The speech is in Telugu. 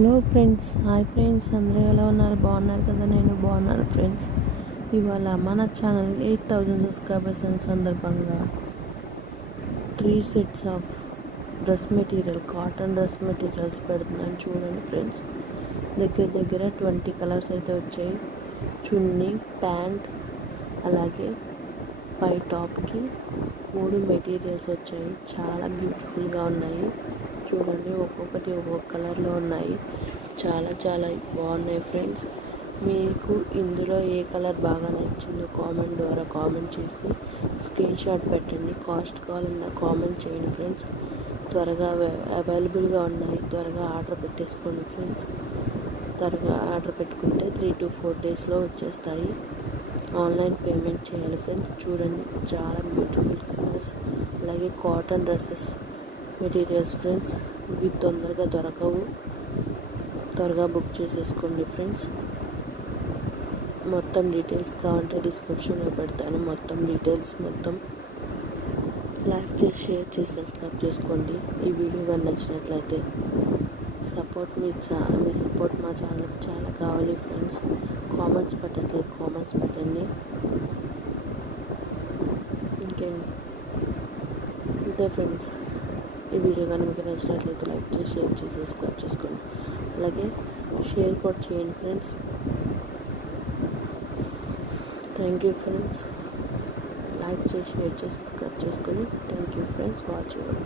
హలో ఫ్రెండ్స్, హాయ్ ఫ్రెండ్స్, అందరూ ఎలా ఉన్నారు? బాగున్నారు కదా? నేను బాగున్నాను ఫ్రెండ్స్. ఇవాళ మన ఛానల్ 8000 సబ్స్క్రైబర్స్ అయిన సందర్భంగా 3 sets of dress material, cotton dress materials పెడుతున్నాను చూడండి ఫ్రెండ్స్. దగ్గర 20 కలర్స్ అయితే వచ్చాయి. చున్నీ, ప్యాంట్, అలాగే పై టాప్కి 3 మెటీరియల్స్ వచ్చాయి. చాలా బ్యూటిఫుల్గా ఉన్నాయి చూడండి. ఒక్కొక్కటి ఒక్కొక్క కలర్లో ఉన్నాయి. చాలా బాగున్నాయి ఫ్రెండ్స్. మీకు ఇందులో ఏ కలర్ బాగా నచ్చిందో కామెంట్ ద్వారా కామెంట్ చేసి స్క్రీన్ షాట్ పెట్టండి. కాస్ట్ కావాలన్నా కామెంట్ చేయండి ఫ్రెండ్స్. త్వరగా అవైలబుల్గా ఉన్నాయి. త్వరగా ఆర్డర్ పెట్టేసుకోండి ఫ్రెండ్స్. త్వరగా ఆర్డర్ పెట్టుకుంటే 3 to 4 డేస్లో వచ్చేస్తాయి. ఆన్లైన్ పేమెంట్ చేయాలి ఫ్రెండ్స్. చూడండి, చాలా బ్యూటిఫుల్ కలర్స్, అలాగే కాటన్ డ్రెస్సెస్ మెటీరియల్స్ ఫ్రెండ్స్. ఇవి తొందరగా దొరకవు. త్వరగా బుక్ చేసేసుకోండి ఫ్రెండ్స్. మొత్తం డీటెయిల్స్ కావాలంటే డిస్క్రిప్షన్లో పెడతాను. మొత్తం డీటెయిల్స్ లైక్ చేసి, షేర్ చేసి, సబ్స్క్రైబ్ చేసుకోండి. ఈ వీడియో కానీ నచ్చినట్లయితే మీ సపోర్ట్ మా ఛానల్కి చాలా కావాలి ఫ్రెండ్స్. కామెంట్స్ పెట్టట్లేదు, కామెంట్స్ పెట్టండి. ఇంతే ఫ్రెండ్స్. ఈ వీడియో కానీ మీకు నచ్చినట్లయితే లైక్ చేసి, షేర్ చేసి, సబ్స్క్రైబ్ చేసుకోండి. అలాగే షేర్ కూడా చేయండి friends. Thank you friends. Like చేసి, షేర్ చేసి, సబ్స్క్రైబ్ చేసుకొని thank you friends. Watch your